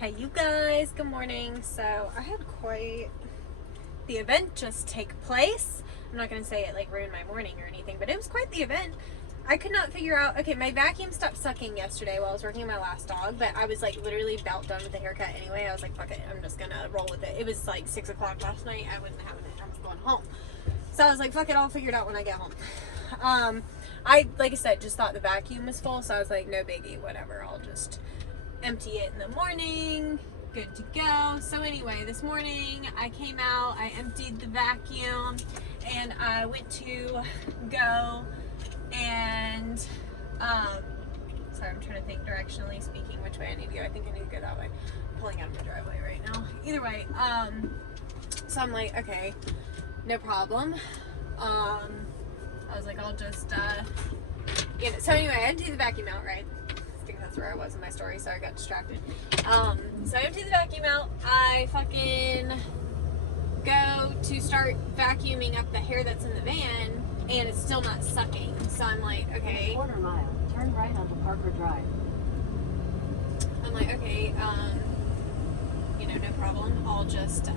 Hey you guys, good morning. So I had quite the event just take place. I'm not going to say it like ruined my morning or anything, but it was quite the event. I could not figure out, okay, my vacuum stopped sucking yesterday while I was working on my last dog, but I was like literally about done with the haircut anyway. I was like, fuck it, I'm just going to roll with it. It was like 6 o'clock last night. I wasn't having it. I was going home. So I was like, fuck it, I'll figure it out when I get home. Like I said, just thought the vacuum was full, so I was like, no biggie, whatever, I'll just empty it in the morning, good to go. So anyway, this morning I came out, I emptied the vacuum, and I went to go and sorry, I'm trying to think directionally speaking which way I need to go. I think I need to go that way. I'm pulling out of my driveway right now. Either way, so I'm like, okay, no problem. I was like, I'll just so anyway, I emptied the vacuum out, right? I think that's where I was in my story, so I got distracted. So I emptied the vacuum out. I fucking go to start vacuuming up the hair that's in the van, and it's still not sucking. So I'm like, okay. Quarter mile, turn right onto Parker Drive. I'm like, okay, no problem. I'll just,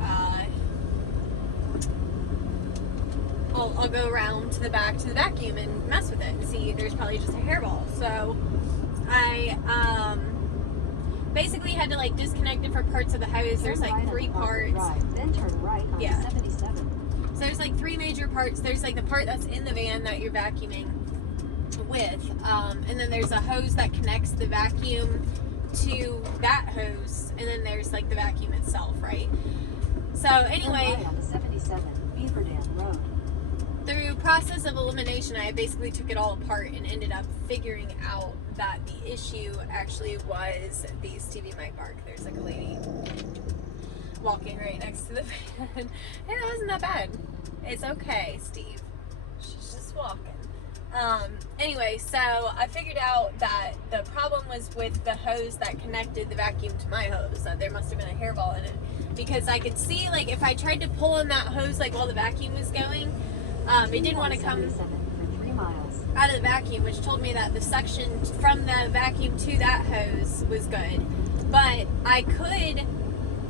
I'll go around to the back to the vacuum and mess with it and see. There's probably just a hairball. So I basically had to like disconnect different parts of the hose. There's like 3 parts. Then turn right on 77. So there's like 3 major parts. There's like the part that's in the van that you're vacuuming with, and then there's a hose that connects the vacuum to that hose, and then there's like the vacuum itself, right? So anyway, turn right on 77 Beaver Dam Road. Through process of elimination, I basically took it all apart and ended up figuring out that the issue actually was these TV mic bark. There's like a lady walking right next to the van, and it wasn't that bad. It's okay, Steve. She's just walking. Anyway, so I figured out that the problem was with the hose that connected the vacuum to my hose. There must have been a hairball in it, because I could see, like, if I tried to pull on that hose, like, while the vacuum was going, it didn't want to come for 3 miles. out of the vacuum, which told me that the suction from the vacuum to that hose was good. But I could,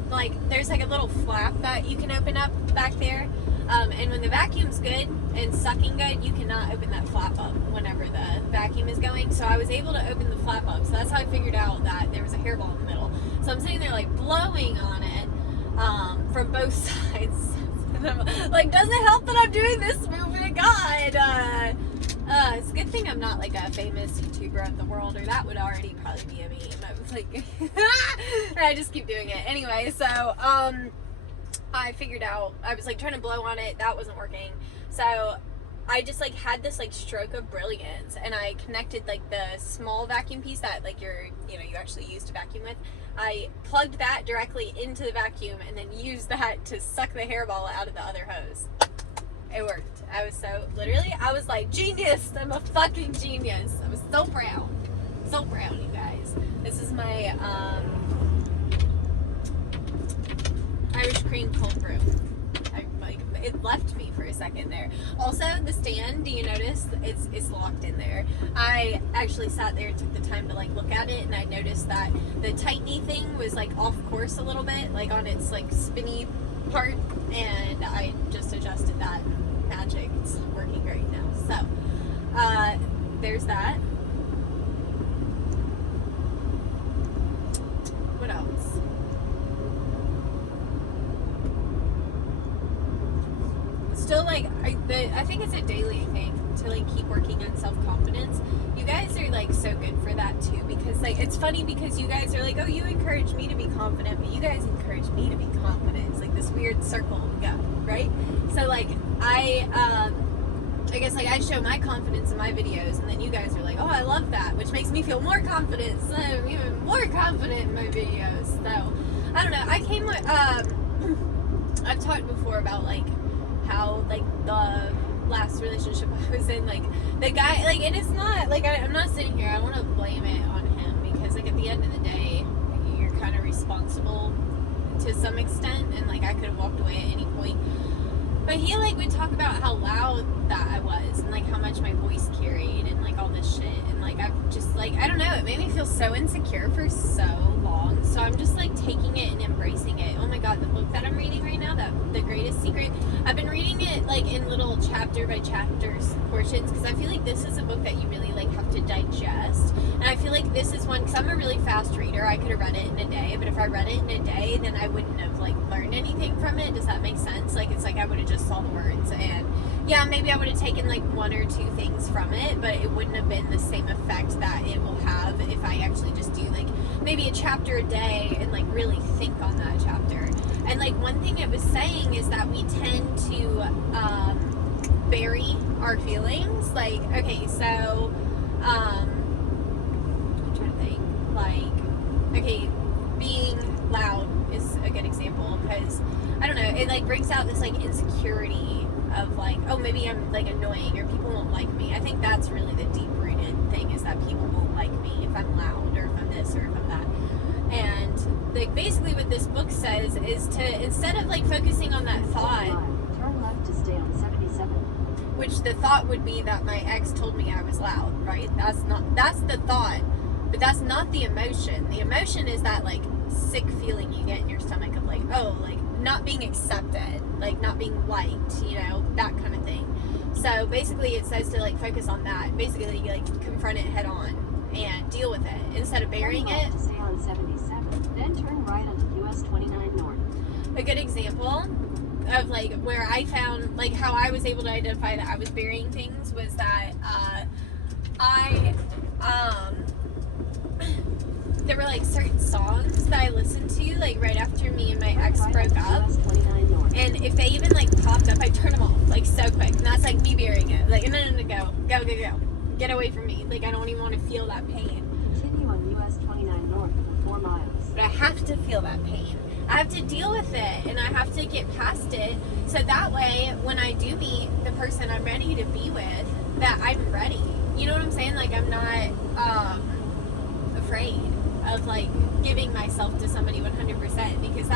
like, there's like a little flap that you can open up back there, and when the vacuum's good and sucking good, you cannot open that flap up whenever the vacuum is going. So I was able to open the flap up, so that's how I figured out that there was a hairball in the middle. So I'm sitting there like blowing on it from both sides. Like, does it help that I'm doing this movement? God, it's a good thing I'm not like a famous YouTuber of the world, or that would already probably be a meme. I was like, I just keep doing it anyway. So I figured out, I was like trying to blow on it, that wasn't working. So I just like had this like stroke of brilliance, and I connected like the small vacuum piece that like you actually use to vacuum with. I plugged that directly into the vacuum and then used that to suck the hairball out of the other hose. It worked. I was like, genius! I'm a fucking genius. I was so proud. So proud, you guys. This is my Irish cream cold brew. It left me for a second there. Also, the stand, do you notice it's locked in there? I actually sat there and took the time to like look at it, and I noticed that the tighten thing was like off course a little bit, like on its like spinny part, and I just adjusted that. Magic. It's working great now. So there's that. What else? Still, like, I think it's a daily thing to like keep working on self-confidence. You guys are like so good for that too, because like it's funny because you guys are like, oh, you encourage me to be confident, but you guys encourage me to be confident. It's like this weird circle we go, right? So like I guess like I show my confidence in my videos, and then you guys are like, oh, I love that, which makes me feel more confident, so I'm even more confident in my videos. So I don't know, I came with I've talked before about like how like the last relationship I was in, like the guy, like, and it's not like I'm not sitting here, I want to blame it on him, because like at the end of the day, like, you're kind of responsible to some extent, and like I could have walked away at any point. But he like would talk about how loud that I was, and like how much my voice carried, and like all this shit, and like I've just like, I don't know, it made me feel so insecure for so long. So I'm just like I've been reading it like in little chapter by chapter portions because I feel like this is a book that you really like have to digest. And I feel like this is one, because I'm a really fast reader. I could have read it in a day, but if I read it in a day, then I wouldn't have like learned anything from it. Does that make sense? Like, it's like I would have just saw the words, and yeah, maybe I would have taken like one or two things from it, but it wouldn't have been the same effect that it will have if I actually just do like maybe a chapter a day and like really think on that chapter. And like one thing it was saying is that we tend to bury our feelings. Like, okay, so I'm trying to think. Like, okay, being loud is a good example because I don't know, it like brings out this like insecurity of like, oh, maybe I'm like annoying or people won't like me. I think that's really the deep rooted thing, is that people won't like me if I'm loud or if I'm this or if I'm that. And like basically what this book says is to, instead of like focusing on that thought, turn left to stay on 77. which the thought would be that my ex told me I was loud, right? That's the thought, but that's not the emotion. The emotion is that like sick feeling you get in your stomach of like, oh, like not being accepted, like not being liked, you know, that kind of thing. So basically it says to like focus on that. Basically you like confront it head on and deal with it instead of burying turn it. left to stay on 77, then turn right onto US 29 North. A good example of like where I found like how I was able to identify that I was burying things was that there were like certain songs that I listened to like right after me and my ex broke up, and if they even like popped up, I turn them off like so quick, and that's like me burying it. Like, no, go, get away from me. Like, I don't even want to feel that pain. Continue on US 29 North for 4 miles. But I have to feel that pain. I have to deal with it, and I have to get past it, so that way when I do meet the person I'm ready to be with, that I'm ready. You know what I'm saying? Like, I'm not afraid of like giving myself to somebody 100%, because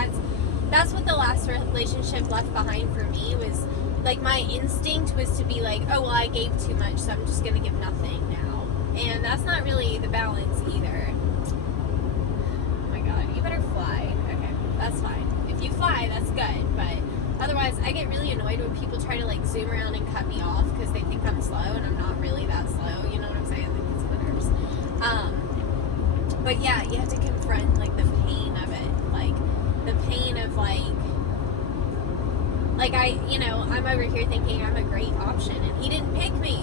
that's what the last relationship left behind for me was. Like, my instinct was to be like, oh, well, I gave too much, so I'm just going to give nothing now. And that's not really the balance either. Oh my god, you better fly. Okay, that's fine. If you fly, that's good. But otherwise, I get really annoyed when people try to, like, zoom around and cut me off because they think I'm slow, and I'm not really that slow. You know what I'm saying? Like, it's the nerves. But yeah, you have to confront, like, the pain of it. Like, the pain of, like, I'm over here thinking I'm a great option, and he didn't pick me.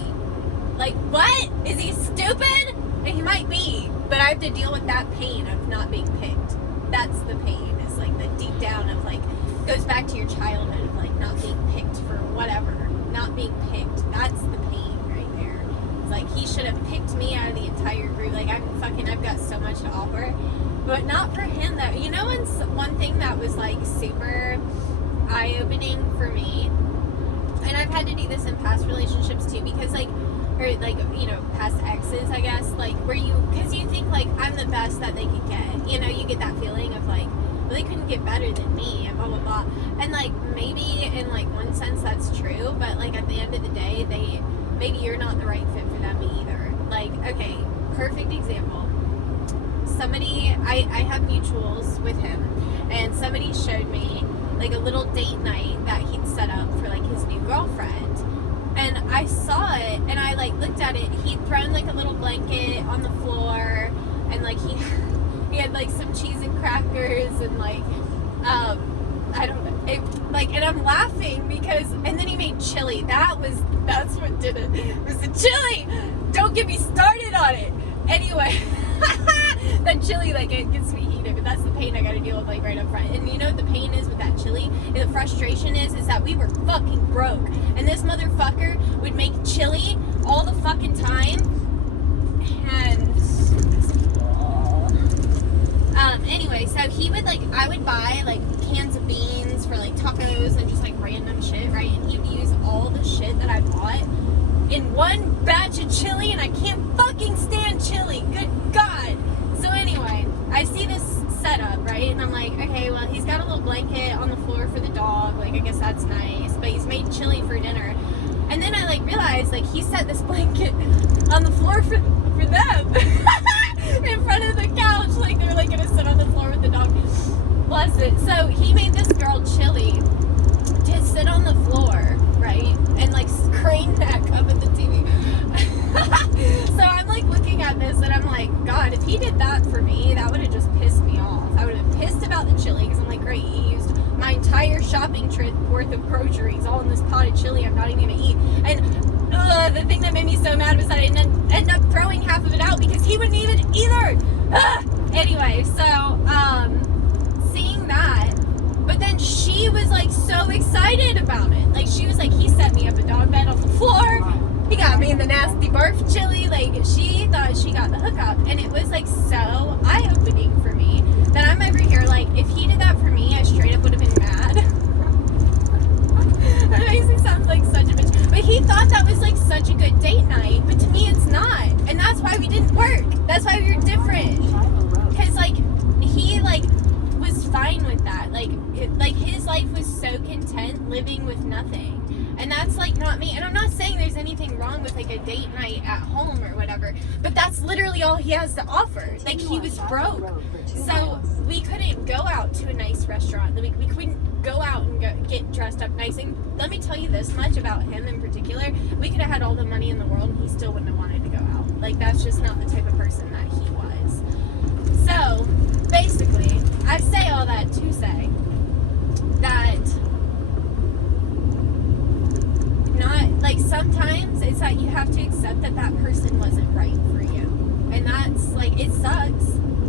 Like, what? Is he stupid? And he might be, but I have to deal with that pain of not being picked. That's the pain. It's like the deep down of like, goes back to your childhood of like not being picked for whatever. Not being picked. That's the pain right there. It's like, he should have picked me out of the entire group. Like, I've got so much to offer. But not for him, though. You know, one thing that was like super eye-opening for me, and I've had to do this in past relationships too, because like, or like, you know, past exes, I guess, like, where because you think like I'm the best that they could get, you know, you get that feeling of like, well, they couldn't get better than me, and blah blah blah. And like, maybe in like one sense that's true, but like at the end of the day, maybe you're not the right fit for them either. Like, okay, perfect example. Somebody, I have mutuals with him, and somebody showed me like a little date night that he'd set up for like his new girlfriend, and I saw it, and I like looked at it. He'd thrown like a little blanket on the floor, and like he had like some cheese and crackers, and like I don't know, and I'm laughing because, and then he made chili. That's what did it. It was the chili. Don't get me started on it. Anyway, that chili, like, it gets me heated, but that's the pain I gotta deal with, like, right up front. And you know what the pain is with that chili? And the frustration is that we were fucking broke. And this motherfucker would make chili all the fucking time. And anyway, so he would, like, I would buy, like, cans of beans for, like, tacos and just, like, random shit, right? And he would use all the shit that I bought in one batch of chili, and I can't fucking stand chili. Good God. So anyway, I see this setup, right? And I'm like, okay, well, he's got a little blanket on the floor for the dog. Like, I guess that's nice. But he's made chili for dinner. And then I, like, realized, like, he set this blanket on the floor for them. In front of the couch. Like, they were, like, gonna sit on the floor with the dog. Bless it. So he made this girl chili to sit on the floor. So I'm like looking at this and I'm like, God, if he did that for me, that would have just pissed me off. I would have been pissed about the chili because I'm like, great, you used my entire shopping trip worth of groceries all in this pot of chili I'm not even gonna eat. And the thing that made me so mad was that I ended up throwing half of it out because he wouldn't eat it either. Anyway, so seeing that, but then she was like so excited about it. Like she was like, he set me up a dog bed on the floor. He got me in the nasty barf chili. Like she thought she got the hookup, and it was like so eye-opening for me that I'm over here like, if he did that for me, I straight up would have been mad. That makes me sound like such a bitch. But he thought that was like such a good date night, but to me it's not, and that's why we didn't work. That's why we were different. Because like he like was fine with that. Like like his life was so content living with nothing. And that's like not me. And I'm not saying there's anything wrong with like a date night at home or whatever, but that's literally all he has to offer. Like he was broke. So we couldn't go out to a nice restaurant. We couldn't go out and get dressed up nice. And let me tell you this much about him in particular. We could have had all the money in the world and he still wouldn't have wanted to go out. Like that's just not the type of person that he was. So basically, I say all that to say that not like sometimes it's that you have to accept that that person wasn't right for you, and that's like, it sucks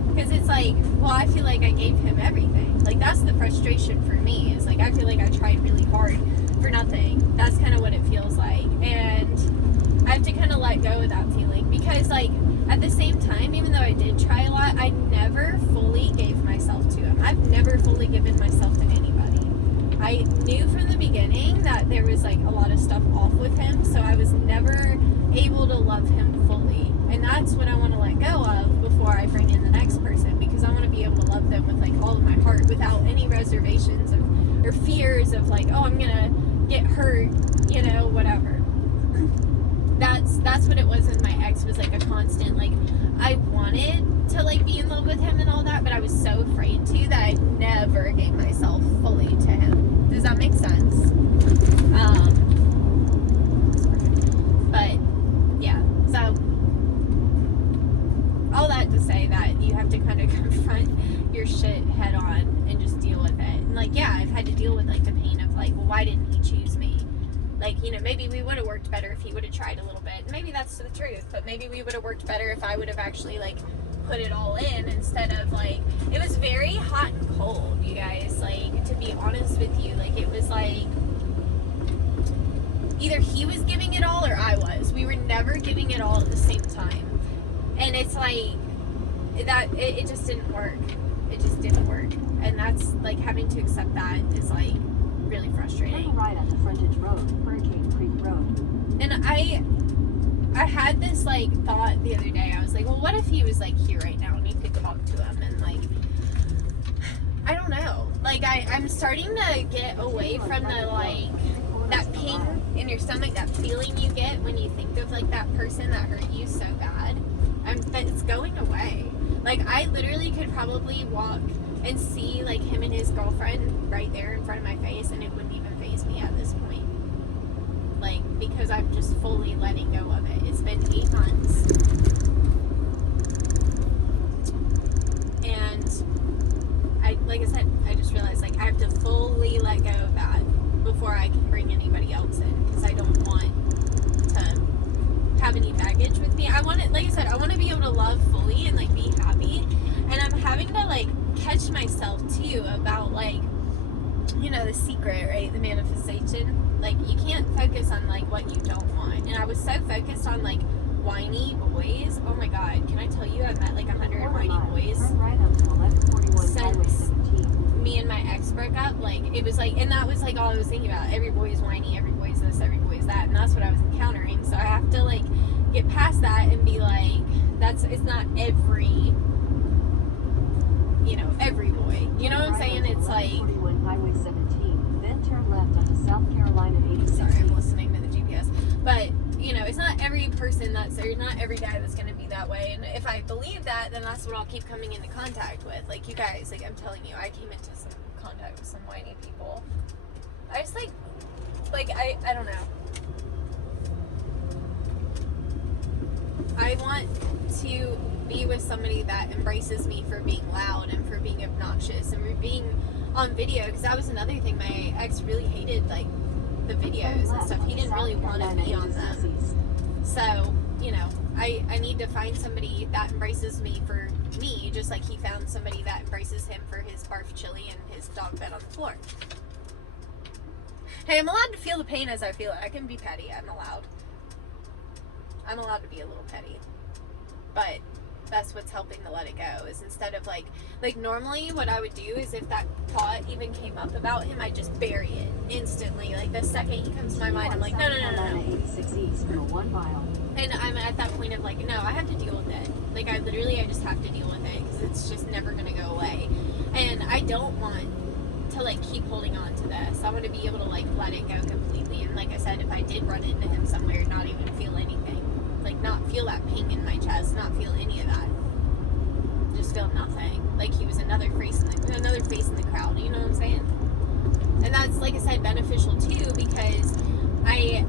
because it's like, well, I feel like I gave him everything. Like that's the frustration for me, is like I feel like I tried really hard for nothing. That's kind of what it feels like, and I have to kind of let go of that feeling, because like at the same time, even though I did try a lot, I never fully gave myself to him. I've never fully given myself to anybody. I knew from the beginning that there was like a lot of stuff off with him, so I was never able to love him fully. And that's what I want to let go of before I bring in the next person, because I want to be able to love them with like all of my heart without any reservations or fears of like, oh, I'm gonna get hurt, you know, whatever. That's what it was with my ex, was like a constant, like I wanted to like be in love with him and all that, but I was so afraid to that I never gave myself fully to him. Does that make sense? But yeah, so all that to say that you have to kind of confront your shit head on and just deal with it. And like, yeah, I've had to deal with like the pain of like, well, why didn't he choose me? Like, you know, maybe we would have worked better if he would have tried a little bit. Maybe that's the truth, but maybe we would have worked better if I would have actually like put it all in, instead of like, it was very hot and cold, you guys. Like, to be honest with you, like it was like either he was giving it all or I was. We were never giving it all at the same time. And it's like that it just didn't work. It just didn't work. And that's like, having to accept that is like really frustrating. Turn right onto Frontage Road, Hurricane Creek Road. And I had this like thought the other day. I was like, well, what if he was like here right now and you could talk to him, and like, I don't know. Like I'm starting to get away from the like that ping in your stomach, that feeling you get when you think of like that person that hurt you so bad. It's going away. Like I literally could probably walk and see like him and his girlfriend right there in front of my face, and it wouldn't even faze me at this point. Like, because I'm just fully letting go of it. It's been 8 months. And like I said, I just realized like I have to fully let go of that before I can bring anybody else in, because I don't want to have any baggage with me. I want it, like I said, I want to be able to love fully and like be happy. And I'm having to like catch myself too about like, you know, the secret, right? The manifestation. Like, you can't focus on like what you don't want. And I was so focused on like whiny boys. Oh my god, can I tell you, I've met like 100 whiny boys since me and my ex broke up. Like, it was like, and that was like all I was thinking about. Every boy is whiny, every boy is this, every boy is that, and that's what I was encountering. So I have to like get past that and be like, it's not every, you know, every boy. You know what I'm saying? It's like, Highway 17, then turn left onto South Carolina 86. sorry, I'm listening to the GPS. But, you know, it's not every person that's there, not every guy that's going to be that way. And if I believe that, then that's what I'll keep coming into contact with. Like, you guys, like, I'm telling you, I came into some contact with some whiny people. I just, I don't know. I want to be with somebody that embraces me for being loud and for being obnoxious and for being on video, because that was another thing my ex really hated, like the videos and stuff. He didn't really want to be on them. So, you know, I need to find somebody that embraces me for me, just like he found somebody that embraces him for his barf chili and his dog bed on the floor. Hey, I'm allowed to feel the pain as I feel it. I can be petty. I'm allowed to be a little petty. But that's what's helping to let it go, is instead of like normally what I would do is if that thought even came up about him, I'd just bury it instantly. Like the second he comes to my mind, I'm like, no. And I'm at that point of like, no, I have to deal with it. Like I just have to deal with it, because it's just never going to go away. And I don't want to like keep holding on to this. I want to be able to like let it go completely. And like I said, if I did run into him somewhere, not even feel anything. Like not feel that ping in my chest, not feel any of that. Just feel nothing. Like he was another face in the crowd, you know what I'm saying? And that's, like I said, beneficial too, because I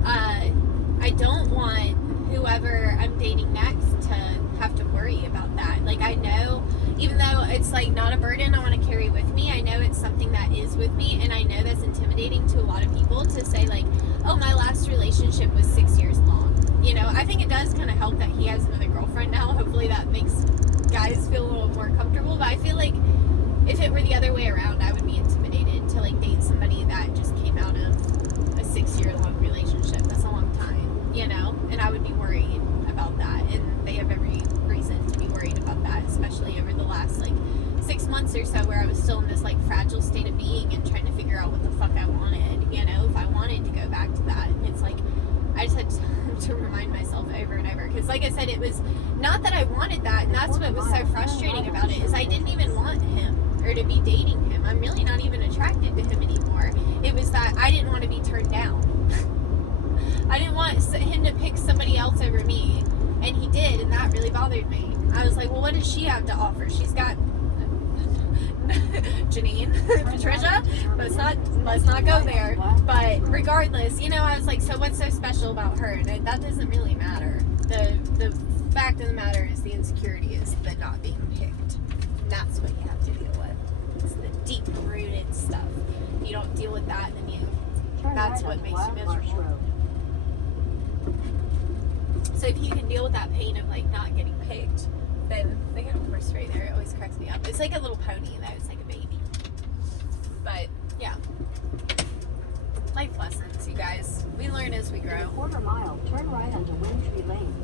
don't want whoever I'm dating next to have to worry about that. Like I know, even though it's like not a burden I want to carry with me, I know it's something that is with me, and I know that's intimidating to a lot of people to say like, oh, my last relationship was 6 years long. You know, I think it does kind of help that he has another girlfriend now. Hopefully that makes guys feel a little more comfortable. But I feel like if it were the other way around, I would be intimidated to like date somebody that just came out of a 6-year-long relationship. That's a long time, you know? And I would be worried about that. And they have every reason to be worried about that, especially over the last like 6 months or so, where I was still in this like fragile state of being and trying to figure out what the fuck I wanted, you know, if I wanted to go back to that. And it's like, I just had to remind myself over and over, because like I said, it was not that I wanted that, and that's what was so frustrating about it, is I didn't even want him or to be dating him. I'm really not even attracted to him anymore. It was that I didn't want to be turned down. I didn't want him to pick somebody else over me, and he did, and that really bothered me. I was like, well, what does she have to offer? She's got Janine, Patricia, let's not go there. But regardless, you know, I was like, so what's so special about her? And that doesn't really matter. The fact of the matter is the insecurity is the not being picked. And that's what you have to deal with. It's the deep-rooted stuff. If you don't deal with that, then that's what makes you miserable. So if you can deal with that pain of like not getting picked, then they got a horse right there. It always cracks me up. It's like a little pony though. It's like a baby. But yeah, life lessons, you guys. We learn as we grow. In a quarter mile, turn right onto Windtree Lane.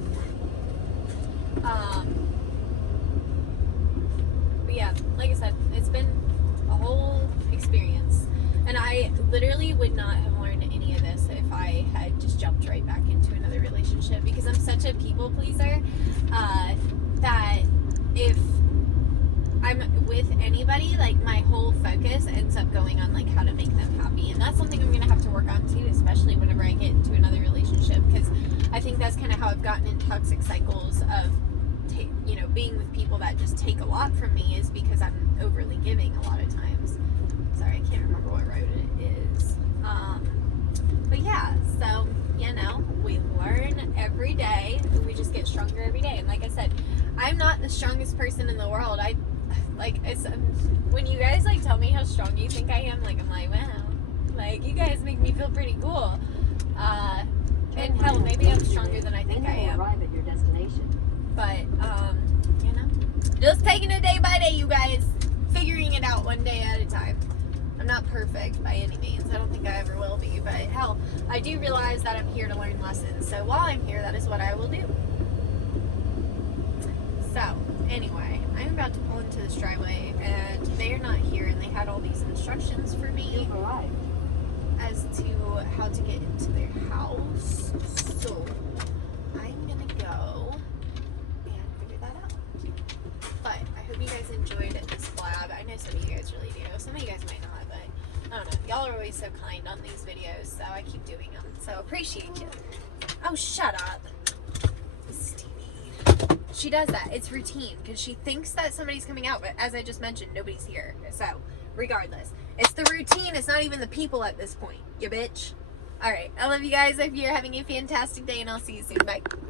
But yeah, like I said, it's been a whole experience, and I literally would not have learned any of this if I had just jumped right back into another relationship, because I'm such a people pleaser that if I'm with anybody, like my whole focus ends up going on like how to make them happy, and that's something I'm gonna have to work on too, especially whenever I get into another relationship, because I think that's kind of how I've gotten in toxic cycles of being with people that just take a lot from me, is because I'm overly giving a lot of times. Sorry, I can't remember what road it is. But yeah, so you know, we learn every day, and we just get stronger every day. And like I said, I'm not the strongest person in the world. When you guys like tell me how strong you think I am, like I'm like, wow, like you guys make me feel pretty cool. And hell, maybe I'm stronger than I think I am. Arrive at your destination. But you know, just taking it day by day, you guys, figuring it out one day at a time. I'm not perfect by any means. I don't think I ever will be. But hell, I do realize that I'm here to learn lessons. So while I'm here, that is what I will do. So anyway, I'm about to pull into this driveway, and they are not here, and they had all these instructions for me You've arrived. as to how to get into their house. So I'm gonna go and figure that out. But I hope you guys enjoyed this vlog. I know some of you guys really do. Some of you guys might not, but I don't know. Y'all are always so kind on these videos, so I keep doing them. So appreciate you. Oh, shut up. Stevie. She does that. It's routine because she thinks that somebody's coming out, but as I just mentioned, nobody's here. So regardless, it's the routine. It's not even the people at this point. You bitch. All right. I love you guys. I hope you're having a fantastic day, and I'll see you soon. Bye.